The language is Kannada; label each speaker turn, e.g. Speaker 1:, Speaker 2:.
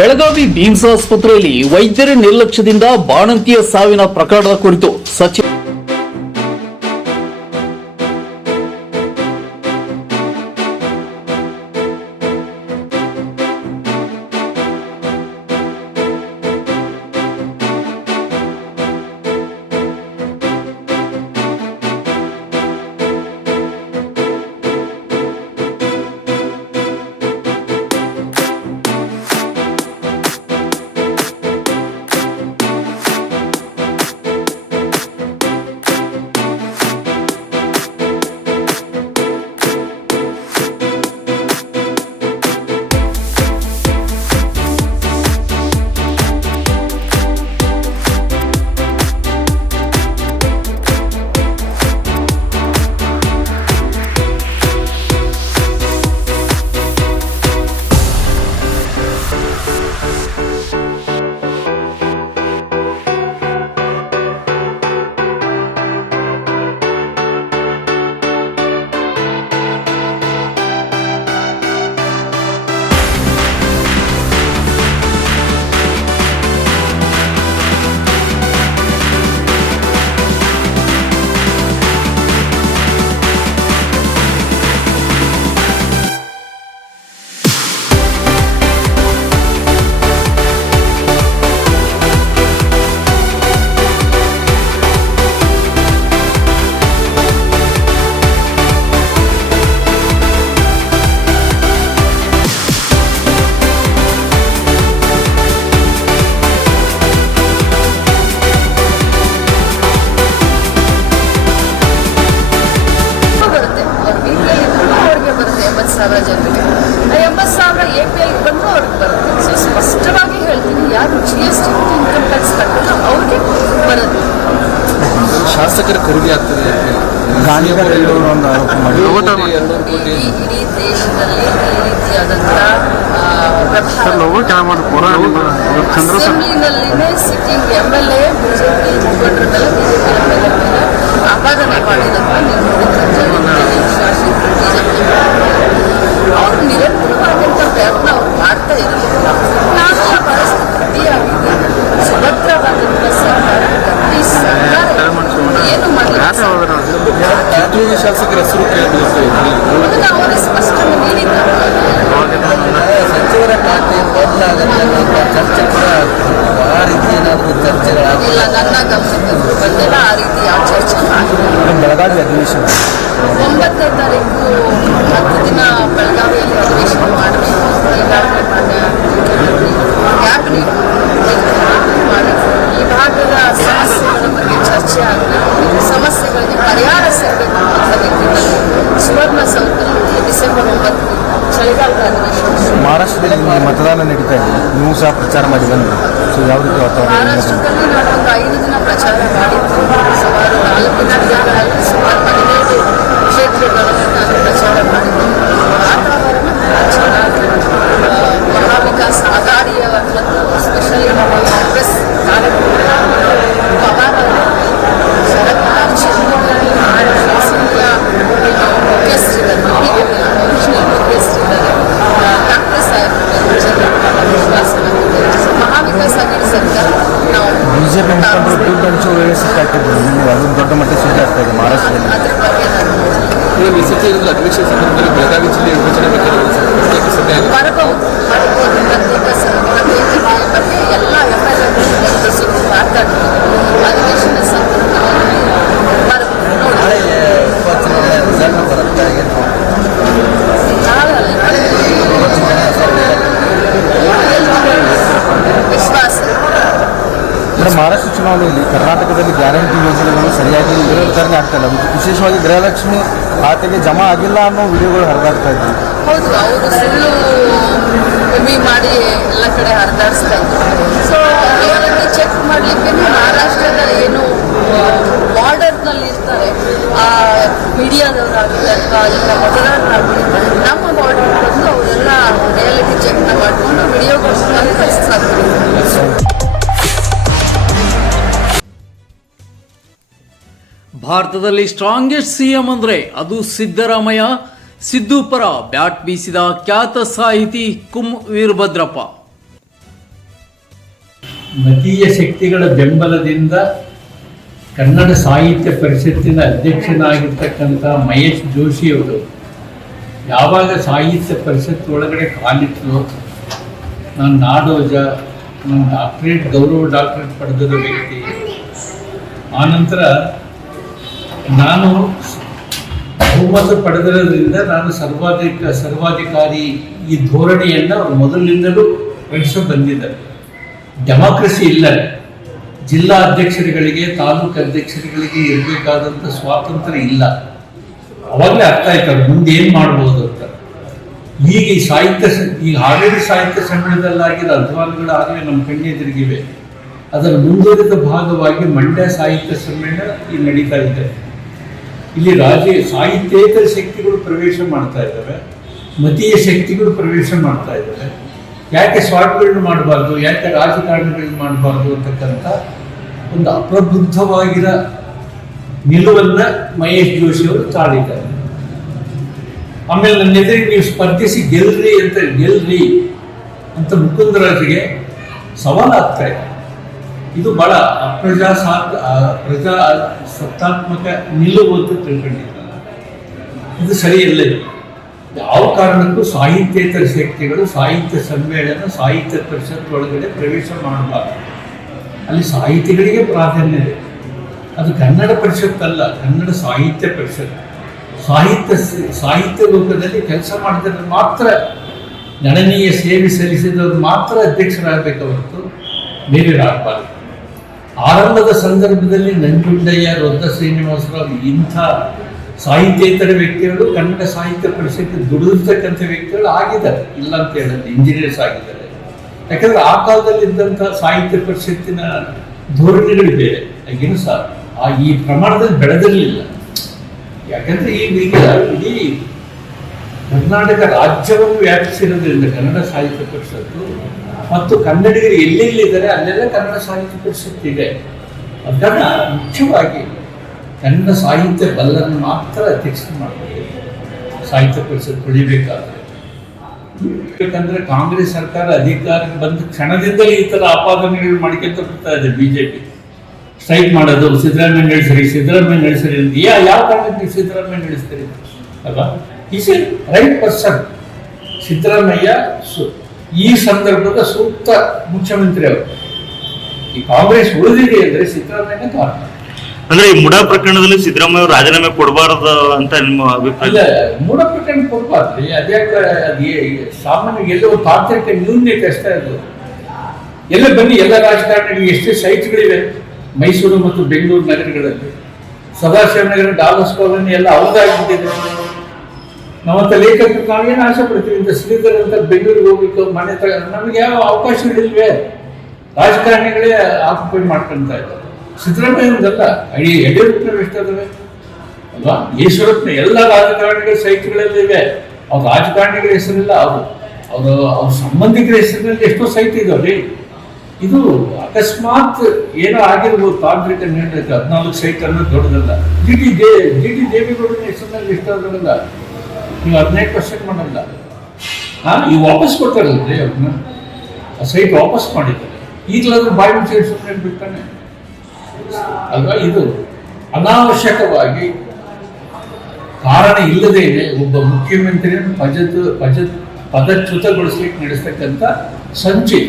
Speaker 1: ಬೆಳಗಾವಿ ಬೀಮ್ಸ್ ಆಸ್ಪತ್ರೆಯಲ್ಲಿ ವೈದ್ಯರ ನಿರ್ಲಕ್ಷ್ಯದಿಂದ ಬಾಣಂತಿಯ ಸಾವಿನ ಪ್ರಕರಣದ ಕುರಿತು ಸಚಿವ
Speaker 2: ಶಾಸಕರ ಖರೀದಿ ಆಗ್ತದೆ.
Speaker 3: ಒಂದು ಆರೋಪ ಮಾಡಿ
Speaker 2: ಕೋಟಿ
Speaker 4: ಇಡೀ ದೇಶದಲ್ಲಿ ಈ ರೀತಿಯಾದಂತಹ ಅಸೆಂಬ್ಲಿನಲ್ಲಿನೇ sitting M L A BJP ಮುಖಂಡರ ಮೇಲೆ ಬಿಜೆಪಿ ಎಂ ಎಲ್ ಎ ಮೇಲೆ ಅಪಾದನೆ ಮಾಡಿದಂಥ ನೀವು ಅವರು ನಿರಂತರವಾದಂಥ ಪ್ರಯತ್ನ ಅವ್ರು ಮಾಡ್ತಾ ಬಹಳಷ್ಟು ಗಟ್ಟಿಯಾಗಿದೆ ಇಲ್ಲ ನನ್ನ ಗಮನಕ್ಕೆ ಬಂದಿಲ್ಲ ಆ ರೀತಿ ಯಾವ ಚರ್ಚೆ ಆಗಿಲ್ಲ
Speaker 3: ಬೆಳಗಾವಿ ಅಧಿವೇಶನ
Speaker 4: ಒಂಬತ್ತನೇ ತಾರೀಕು ಹತ್ತು ದಿನ ಬೆಳಗಾವಿಯಲ್ಲಿ ಅಧಿವೇಶನ ಮಾಡಬೇಕು ಅಂತ ಈಗಾಗಲೇ ಮಾನ್ಯ ಕ್ಯಾಬಿನೆಟ್ ಮಾಡಿ ಈ ಭಾಗದ ಸಮಸ್ಯೆಗಳ ಬಗ್ಗೆ ಚರ್ಚೆ ಆಗಬೇಕು ಸಮಸ್ಯೆಗಳಿಗೆ ಪರಿಹಾರ ಸಿಗಬೇಕು ಅನ್ನೋ ನಿಟ್ಟಿನಲ್ಲಿ ಸುವರ್ಣಸೌಧದಲ್ಲಿ ಡಿಸೆಂಬರ್ ಒಂಬತ್ತು ಚಳಿಗಾಲದ ಅಧಿವೇಶನ ಶುರು
Speaker 3: ಮಹಾರಾಷ್ಟ್ರದಲ್ಲಿ ನಿಮಗೆ ಮತದಾನ ನಡೀತಾ ಇದೆ ನೀವು ಸಹ ಪ್ರಚಾರ ಮಾಡಿ ಬಂದು ಸೊ ಯಾವ ರೀತಿ ವಾತಾವರಣ ಮಹಾರಾಷ್ಟ್ರ ಚುನಾವಣೆಯಲ್ಲಿ ಕರ್ನಾಟಕದಲ್ಲಿ ಗ್ಯಾರಂಟಿ ಯೋಜನೆಗಳು ಸರಿಯಾಗಿ ಥರನೇ ಆಗ್ತಾ ಇಲ್ಲ. ವಿಶೇಷವಾಗಿ ಗೃಹಲಕ್ಷ್ಮಿ ಖಾತೆಗೆ ಜಮಾ ಆಗಿಲ್ಲ ಅನ್ನೋ ವಿಡಿಯೋಗಳು ಹರಿದಾಡ್ತಾ ಇದ್ವಿ.
Speaker 4: ಹೌದು ಅವರು ಸುಳ್ಳು ಕಮ್ಮಿ ಮಾಡಿ ಎಲ್ಲ ಕಡೆ ಹರಿದಾಡಿಸ್ತಾ ಇದ್ರು. ಸೊ ರಿಯಾಲಿಟಿ ಚೆಕ್ ಮಾಡಲಿಕ್ಕೆ ಮಹಾರಾಷ್ಟ್ರದ ಏನು ಬಾರ್ಡರ್ನಲ್ಲಿ ಇರ್ತಾರೆ. ಆ ಮೀಡಿಯಾದವರಾಗಲಿ ಅಥವಾ ಎಲ್ಲ ಮತದಾರರಾಗಲಿ ನಮ್ಮ ಬಾರ್ಡರ್ ಬಂದು ಅವರೆಲ್ಲ ರಿಯಾಲಿಟಿ ಚೆಕ್ನ ಮಾಡಿಕೊಂಡು ವಿಡಿಯೋಗೋಸ್ಕರ ಕಳಿಸ್ತಾರೆ
Speaker 1: ಭಾರತದಲ್ಲಿ ಸ್ಟ್ರಾಂಗೆಸ್ಟ್ ಸಿಎಂ ಅಂದ್ರೆ ಅದು ಸಿದ್ದರಾಮಯ್ಯ, ಸಿದ್ದು ಪರ ಬ್ಯಾಟ್ ಬೀಸಿದ ಖ್ಯಾತ ಸಾಹಿತಿ ಕುಂ ವೀರಭದ್ರಪ್ಪ.
Speaker 5: ಮತೀಯ ಶಕ್ತಿಗಳ ಬೆಂಬಲದಿಂದ ಕನ್ನಡ ಸಾಹಿತ್ಯ ಪರಿಷತ್ತಿನ ಅಧ್ಯಕ್ಷನಾಗಿರ್ತಕ್ಕಂಥ ಮಹೇಶ್ ಜೋಶಿಯವರು ಯಾವಾಗ ಸಾಹಿತ್ಯ ಪರಿಷತ್ ಒಳಗಡೆ ಕಾಲಿಟ್ಟರು ನಾನು ನಾಡೋಜ, ನಾನು ಡಾಕ್ಟ್ರೇಟ್ ಗೌರವ ಡಾಕ್ಟ್ರೇಟ್ ಪಡೆದಿರೋ ವ್ಯಕ್ತಿ. ಆನಂತರ ನಾನು ಬಹುಮತ ಪಡೆದಿರೋದ್ರಿಂದ ನಾನು ಸರ್ವಾಧಿಕ ಸರ್ವಾಧಿಕಾರಿ ಈ ಧೋರಣೆಯನ್ನು ಅವರು ಮೊದಲಿನಿಂದಲೂ ನಡೆಸೋ ಬಂದಿದ್ದಾರೆ ಡೆಮಾಕ್ರಸಿ ಇಲ್ಲ. ಜಿಲ್ಲಾ ಅಧ್ಯಕ್ಷರುಗಳಿಗೆ, ತಾಲೂಕು ಅಧ್ಯಕ್ಷರುಗಳಿಗೆ ಇರಬೇಕಾದಂಥ ಸ್ವಾತಂತ್ರ್ಯ ಇಲ್ಲ. ಅವಾಗಲೇ ಅರ್ಥ ಆಯ್ತು ಮುಂದೆ ಏನು ಮಾಡ್ಬೋದು ಅಂತ. ಈಗ ಈ ಸಾಹಿತ್ಯ ಈಗ ಹಾವೇರಿ ಸಾಹಿತ್ಯ ಸಮ್ಮೇಳನದಲ್ಲಾಗಿರೋ ಅಧ್ವಾನಗಳು ಆಗಲೇ ನಮ್ಮ ಕಣ್ಣೆದುರಿಗಿವೆ. ಅದರ ಮುಂದುವರಿದ ಭಾಗವಾಗಿ ಮಂಡ್ಯ ಸಾಹಿತ್ಯ ಸಮ್ಮೇಳನ ಈಗ ನಡೀತಾ ಇದೆ. ಇಲ್ಲಿ ರಾಜ ಸಾಹಿತ್ಯೇತರ ಶಕ್ತಿಗಳು ಪ್ರವೇಶ ಮಾಡ್ತಾ ಇದ್ದಾವೆ, ಮತೀಯ ಶಕ್ತಿಗಳು ಪ್ರವೇಶ ಮಾಡ್ತಾ ಇದ್ದಾವೆ. ಯಾಕೆ ಸ್ವಾಟ್ಗಳನ್ನ ಮಾಡಬಾರ್ದು, ಯಾಕೆ ರಾಜಕಾರಣಿಗಳನ್ನ ಮಾಡಬಾರ್ದು ಅಂತಕ್ಕಂಥ ಒಂದು ಅಪ್ರಬುದ್ಧವಾಗಿರೋ ನಿಲುವನ್ನ ಮಹೇಶ್ ಜೋಶಿ ಅವರು ತಾಳಿದ್ದಾರೆ. ಆಮೇಲೆ ನನ್ನ ಎದುರಿಗೆ ನೀವು ಸ್ಪರ್ಧಿಸಿ ಗೆಲ್ರಿ ಅಂತ ಗೆಲ್ರಿ ಅಂತ ಮುಕುಂದರಾಜ್ಗೆ ಸವಾಲಾಗ್ತಾ ಇದೆ. ಇದು ಬಹಳ ಅಪ್ರಜಾಸಾ ಆ, ಪ್ರಜಾ ಸತ್ತಾತ್ಮಕ ನಿಲುವು ಅಂತ ತಿಳ್ಕೊಂಡಿದ್ದ. ಇದು ಸರಿಯಲ್ಲ. ಯಾವ ಕಾರಣಕ್ಕೂ ಸಾಹಿತ್ಯೇತರ ಶಕ್ತಿಗಳು ಸಾಹಿತ್ಯ ಸಮ್ಮೇಳನ ಸಾಹಿತ್ಯ ಪರಿಷತ್ ಒಳಗಡೆ ಪ್ರವೇಶ ಮಾಡಬಾರ್ದು. ಅಲ್ಲಿ ಸಾಹಿತಿಗಳಿಗೆ ಪ್ರಾಧಾನ್ಯ ಇದೆ. ಅದು ಕನ್ನಡ ಪರಿಷತ್ ಅಲ್ಲ ಕನ್ನಡ ಸಾಹಿತ್ಯ ಪರಿಷತ್. ಸಾಹಿತ್ಯ ಸಾಹಿತ್ಯ ಲೋಕದಲ್ಲಿ ಕೆಲಸ ಮಾಡಿದ್ರೆ ಮಾತ್ರ ಗಣನೀಯ ಸೇವೆ ಸಲ್ಲಿಸಿದವರು ಮಾತ್ರ ಅಧ್ಯಕ್ಷರಾಗಬೇಕು ಹೊರತು ಬೇರೆಯವರಾಗಬಾರ್ದು ಆರಂಭದ ಸಂದರ್ಭದಲ್ಲಿ ನಂಜುಂಡಯ್ಯ ರೊದ್ದ ಶ್ರೀನಿವಾಸರಾವ್ ಇಂಥ ಸಾಹಿತ್ಯೇತರ ವ್ಯಕ್ತಿಗಳು, ಕನ್ನಡ ಸಾಹಿತ್ಯ ಪರಿಷತ್ ದುಡಿದಿರ್ತಕ್ಕಂಥ ವ್ಯಕ್ತಿಗಳು ಆಗಿದ್ದಾರೆ. ಇಲ್ಲ ಅಂತ ಹೇಳಿದ್ರೆ ಇಂಜಿನಿಯರ್ಸ್ ಆಗಿದ್ದಾರೆ. ಯಾಕಂದ್ರೆ ಆ ಕಾಲದಲ್ಲಿ ಇದ್ದಂಥ ಸಾಹಿತ್ಯ ಪರಿಷತ್ತಿನ ಧೋರಣೆಗಳು ಬೇರೆ ಈಗಿನ ಸಹ ಆ ಈ ಪ್ರಮಾಣದಲ್ಲಿ ಬೆಳೆದಿರಲಿಲ್ಲ. ಯಾಕಂದ್ರೆ ಈಗ ಈಗ ಇಡೀ ಕರ್ನಾಟಕ ರಾಜ್ಯವನ್ನು ವ್ಯಾಪಿಸಿರೋದ್ರಿಂದ ಕನ್ನಡ ಸಾಹಿತ್ಯ ಪರಿಷತ್ತು ಮತ್ತು ಕನ್ನಡಿಗರು ಎಲ್ಲೆಲ್ಲಿದ್ದಾರೆ, ಅಲ್ಲೆಲ್ಲ ಕನ್ನಡ ಸಾಹಿತ್ಯ ಪರಿಷತ್ ಇದೆ. ಅದನ್ನ ಮುಖ್ಯವಾಗಿ ಕನ್ನಡ ಸಾಹಿತ್ಯ ಬಲ್ಲನ್ನು ಮಾತ್ರ ಅಧ್ಯಕ್ಷ ಮಾಡಬೇಕು. ಸಾಹಿತ್ಯ ಪರಿಷತ್ ಬೆಳಿಬೇಕಾದ್ರೆ ಯಾಕಂದ್ರೆ ಕಾಂಗ್ರೆಸ್ ಸರ್ಕಾರ ಅಧಿಕಾರಕ್ಕೆ ಬಂದ ಕ್ಷಣದಿಂದಲೇ ಈ ಥರ ಆಪಾದನೆಗಳು ಮಾಡ್ಕೊಂತ ಬರ್ತಾ ಇದೆ ಬಿಜೆಪಿ. ಸ್ಟ್ರೈಕ್ ಮಾಡೋದು, ಸಿದ್ದರಾಮಯ್ಯ ನಡೆಸರಿ ಸಿದ್ದರಾಮಯ್ಯ ನಡೆಸರಿ ಯಾ, ಯಾವ ಕಾರಣಕ್ಕೆ ಸಿದ್ದರಾಮಯ್ಯ ನಡೆಸ್ತೀರಿ? ಅಲ್ವಾ? Is a right person Siddaramaiah ಸು- ಈ ಸಂದರ್ಭದ ಸೂಕ್ತ ಮುಖ್ಯಮಂತ್ರಿ ಅವರು. ಈ ಕಾಂಗ್ರೆಸ್ ಉಳಿದಿದೆ ಅಂದ್ರೆ ಸಿದ್ದರಾಮಯ್ಯ ಕಾರಣ
Speaker 6: ಅಂದ್ರೆ ಈ ಮುಡಾ ಪ್ರಕರಣದಲ್ಲಿ ಸಿದ್ದರಾಮಯ್ಯ ರಾಜೀನಾಮೆ ಕೊಡಬಾರದು ಅಂತ ನಿಮ್ಮ ಅಭಿಪ್ರಾಯ?
Speaker 4: ಮುಡ ಪ್ರಕರಣ ಕೊಡಬಾರ್ದು. ಅದ್ಯಾಕೆ ಅದು ಸಾಮಾನ್ಯ ಎಲ್ಲೋ ತಾಂತ್ರಿಕ ನ್ಯೂನ್ಯತೆ ಅಷ್ಟೇ ಅದು. ಎಲ್ಲ ಬನ್ನಿ ಎಲ್ಲ ರಾಜಕಾರಣಿಗಳಿಗೆ ಎಷ್ಟೇ ಸೈಟ್ಗಳಿವೆ. ಮೈಸೂರು ಮತ್ತು ಬೆಂಗಳೂರು ನಗರಗಳಲ್ಲಿ. ಸದಾಶಿವ ನಗರ ಡಾಲರ್ಸ್ ಕಾಲೋನಿ ಎಲ್ಲ ಅವ್ರದ್ದಾಗ್ಬಿಟ್ಟಿದೆ ನಾವಂತ ಲೇಖಕರು ನಾವೇನು ಆಸೆ ಪಡ್ತೀವಿ ಇಂಥ ಶ್ರೀಧರ್ ಅಂತ ಬೆಂಗಳೂರಿಗೆ ಹೋಗ್ಬೇಕು ಮನೆ ತಗ ನಮಗೆ ಯಾವ ಅವಕಾಶಗಳಿಲ್ವೇ ರಾಜಕಾರಣಿಗಳೇ ಆಕ್ಯುಪೈ ಮಾಡ್ಕೊಂತ ಇದ್ದಾರೆ. ಸಿದ್ದರಾಮಯ್ಯಂದಲ್ಲ ಅಡಿ ಯಡಿಯೂರಪ್ಪನವ್ರು ಎಷ್ಟಾದವೆ ಅಲ್ವಾ? ಈಶ್ವರಪ್ಪನ ಎಲ್ಲ ರಾಜಕಾರಣಿಗಳ ಸೈಟ್ಗಳಲ್ಲಿ ಇವೆ. ಅವ್ರ ರಾಜಕಾರಣಿಗಳ ಹೆಸರಿಲ್ಲ, ಅವರು ಅವರು ಅವ್ರ ಸಂಬಂಧಿಕರ ಹೆಸರಿನಲ್ಲಿ ಎಷ್ಟೋ ಸೈಟ್ ಇದಾವ್ರಿ. ಇದು ಅಕಸ್ಮಾತ್ ಏನೋ ಆಗಿರ್ಬೋದು, ತಾಂತ್ರಿಕ ನಿರ್ಣಯ ಹದಿನಾಲ್ಕು ಸೈಟ್ ಅನ್ನೋದು ದೊಡ್ಡದಲ್ಲ. ಡಿ ಟಿ ದೇ ಡಿ ಟಿ ದೇವೇಗೌಡನ ಹೆಸರಿನಲ್ಲಿ ಎಷ್ಟಾದ್ರಲ್ಲ ನೀವು ಹದಿನೈದು ಪರ್ಸೆಂಟ್ ಮಾಡಲ್ಲ. ಹಾಂ ಈಗ ವಾಪಸ್ ಕೊಡ್ತಾರಲ್ರಿ ಅವ್ರನ್ನ ಆ ಸೈಟ್ ವಾಪಸ್ ಮಾಡಿದ್ದಾರೆ ಈಗಲಾದ್ರೂ ಬಾಯಿ ಮುಚ್ಚಿ ಸುಮ್ಮನೆ ಬಿಡ್ತಾನೆ? ಅಲ್ವಾ? ಇದು ಅನಾವಶ್ಯಕವಾಗಿ ಕಾರಣ ಇಲ್ಲದೇನೆ ಒಬ್ಬ ಮುಖ್ಯಮಂತ್ರಿಯನ್ನು ಪಜತ್ ಪಜ ಪದಚ್ಯುತಗೊಳಿಸ್ಲಿಕ್ಕೆ ನಡೆಸ್ತಕ್ಕಂಥ ಸಂಚಿ